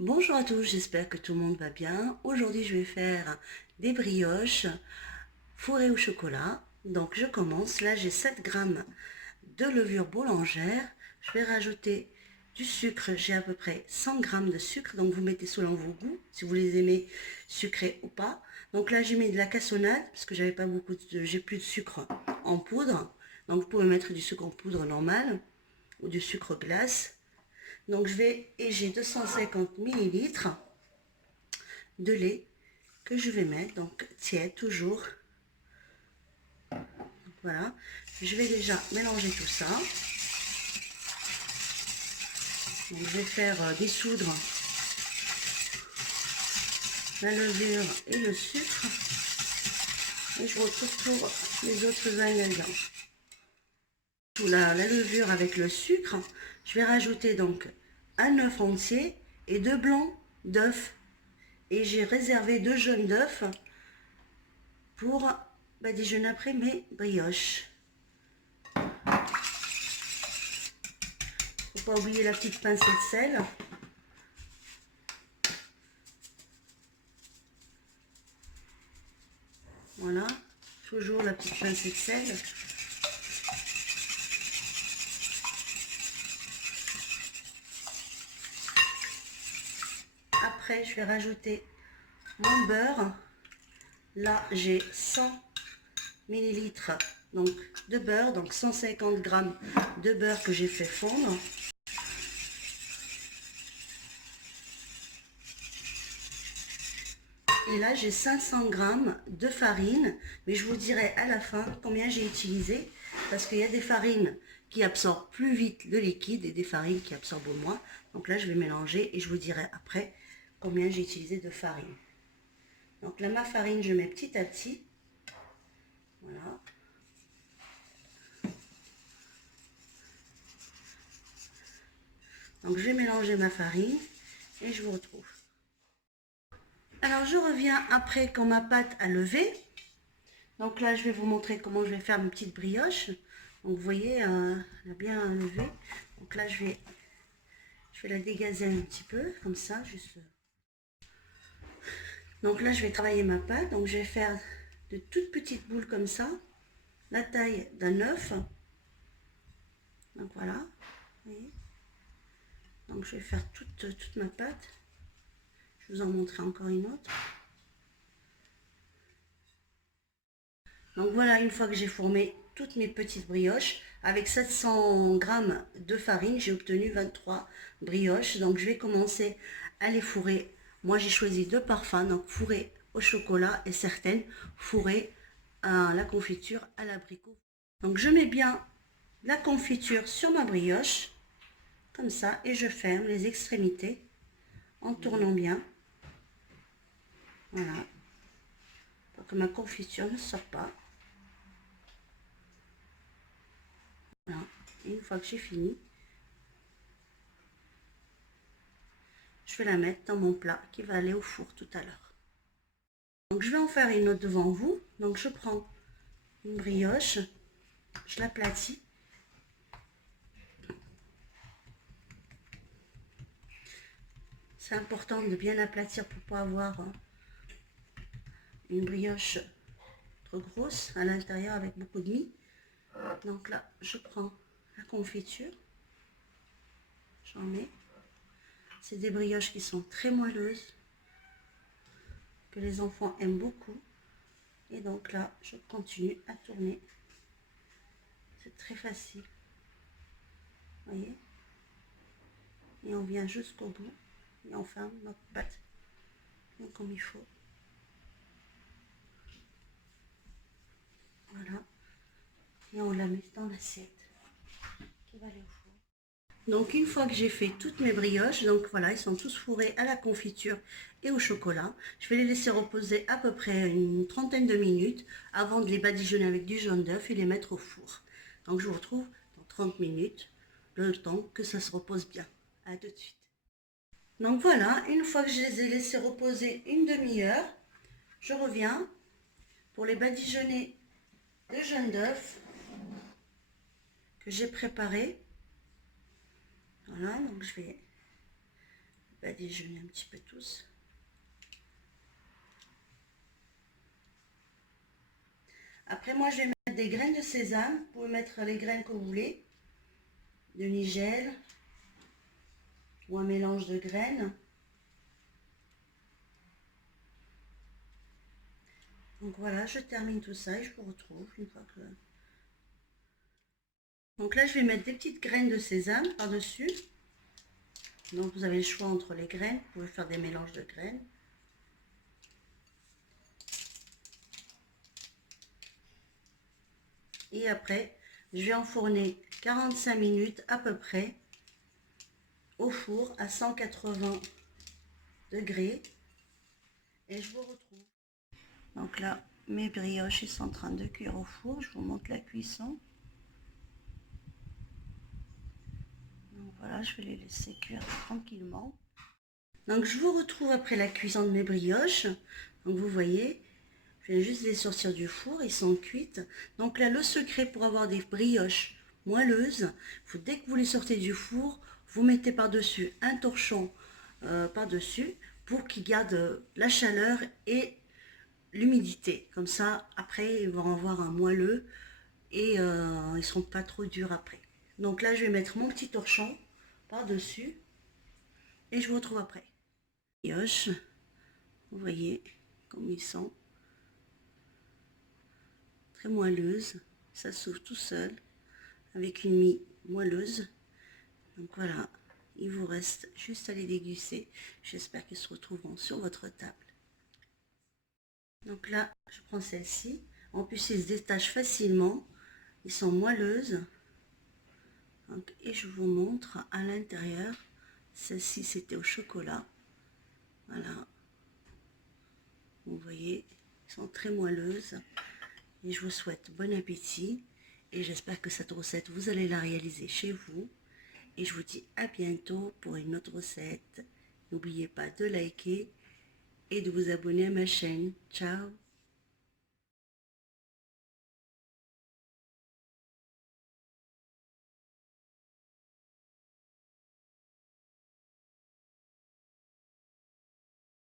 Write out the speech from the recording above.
Bonjour à tous, j'espère que tout le monde va bien. Aujourd'hui, je vais faire des brioches fourrées au chocolat. Donc, je commence. Là, j'ai 7 grammes de levure boulangère. Je vais rajouter du sucre. J'ai à peu près 100 grammes de sucre. Donc, vous mettez selon vos goûts, si vous les aimez sucrés ou pas. Donc là, j'ai mis de la cassonade parce que j'avais pas beaucoup j'ai plus de sucre en poudre. Donc, vous pouvez mettre du sucre en poudre normal ou du sucre glace. Donc j'ai 250 millilitres de lait que je vais mettre, donc tiède toujours. Voilà, je vais déjà mélanger tout ça. Donc je vais faire dissoudre la levure et le sucre. Et je retrouve pour les autres ingrédients. Tout la levure avec le sucre, je vais rajouter donc un œuf entier et 2 blancs d'œufs. Et j'ai réservé 2 jaunes d'œufs pour déjeuner après mes brioches. Faut pas oublier la petite pincée de sel. Voilà, toujours la petite pincée de sel. Après, je vais rajouter mon beurre. Là, j'ai 100 millilitres donc, de beurre, donc 150 grammes de beurre que j'ai fait fondre. Et là, j'ai 500 grammes de farine, mais je vous dirai à la fin combien j'ai utilisé, parce qu'il y a des farines qui absorbent plus vite le liquide et des farines qui absorbent moins. Donc là, je vais mélanger et je vous dirai après combien j'ai utilisé de farine. Donc là, ma farine, je mets petit à petit. Voilà. Donc je vais mélanger ma farine et je vous retrouve. Alors je reviens après quand ma pâte a levé. Donc là, je vais vous montrer comment je vais faire mes petites brioches. Donc vous voyez, elle a bien levé. Donc là, je vais la dégazer un petit peu, comme ça, juste. Donc là, je vais travailler ma pâte. Donc je vais faire de toutes petites boules comme ça, la taille d'un œuf. Donc voilà, vous voyez. Donc je vais faire toute ma pâte. Je vous en montrer encore une autre. Donc voilà, une fois que j'ai formé toutes mes petites brioches, avec 700 grammes de farine, j'ai obtenu 23 brioches. Donc je vais commencer à les fourrer. Moi j'ai choisi 2 parfums, donc fourrées au chocolat et certaines fourrées à la confiture à l'abricot. Donc je mets bien la confiture sur ma brioche, comme ça, et je ferme les extrémités en tournant bien. Voilà, pour que ma confiture ne sorte pas. Voilà. Et une fois que j'ai fini, je vais la mettre dans mon plat qui va aller au four tout à l'heure. Donc je vais en faire une autre devant vous. Donc je prends une brioche, je l'aplatis. C'est important de bien l'aplatir pour ne pas avoir une brioche trop grosse à l'intérieur avec beaucoup de mie. Donc là, je prends la confiture, j'en mets. C'est des brioches qui sont très moelleuses, que les enfants aiment beaucoup. Et donc là, je continue à tourner. C'est très facile. Vous voyez? Et on vient jusqu'au bout. Et on ferme notre pâte bien comme il faut. Voilà. Et on la met dans l'assiette qui va aller au four. Donc une fois que j'ai fait toutes mes brioches, donc voilà, ils sont tous fourrés à la confiture et au chocolat. Je vais les laisser reposer à peu près une trentaine de minutes avant de les badigeonner avec du jaune d'œuf et les mettre au four. Donc je vous retrouve dans 30 minutes, le temps que ça se repose bien. À tout de suite. Donc voilà, une fois que je les ai laissés reposer une demi-heure, je reviens pour les badigeonner de jaune d'œuf que j'ai préparé. Voilà, donc je vais badigeonner un petit peu tous. Après, moi, je vais mettre des graines de sésame. Vous pouvez mettre les graines que vous voulez. De nigel ou un mélange de graines. Donc voilà, je termine tout ça et je vous retrouve une fois que... Donc là, je vais mettre des petites graines de sésame par-dessus. Donc vous avez le choix entre les graines. Vous pouvez faire des mélanges de graines. Et après, je vais enfourner 45 minutes à peu près au four à 180 degrés. Et je vous retrouve. Donc là, mes brioches ils sont en train de cuire au four. Je vous montre la cuisson. Donc voilà, je vais les laisser cuire tranquillement. Donc je vous retrouve après la cuisson de mes brioches. Donc vous voyez, je viens juste les sortir du four, ils sont cuites. Donc là, le secret pour avoir des brioches moelleuses, dès que vous les sortez du four, vous mettez par-dessus un torchon par-dessus pour qu'il garde la chaleur et l'humidité. Comme ça, après, ils vont avoir un moelleux et ils ne seront pas trop durs après. Donc là, je vais mettre mon petit torchon par-dessus et je vous retrouve après. Brioches, vous voyez comme ils sont. Très moelleuses, ça s'ouvre tout seul avec une mie moelleuse. Donc voilà, il vous reste juste à les déguster. J'espère qu'ils se retrouveront sur votre table. Donc là, je prends celle-ci. En plus, ils se détachent facilement. Ils sont moelleuses. Donc, et je vous montre à l'intérieur. Celle-ci, c'était au chocolat. Voilà. Vous voyez, ils sont très moelleuses. Et je vous souhaite bon appétit. Et j'espère que cette recette, vous allez la réaliser chez vous. Et je vous dis à bientôt pour une autre recette. N'oubliez pas de liker et de vous abonner à ma chaîne. Ciao!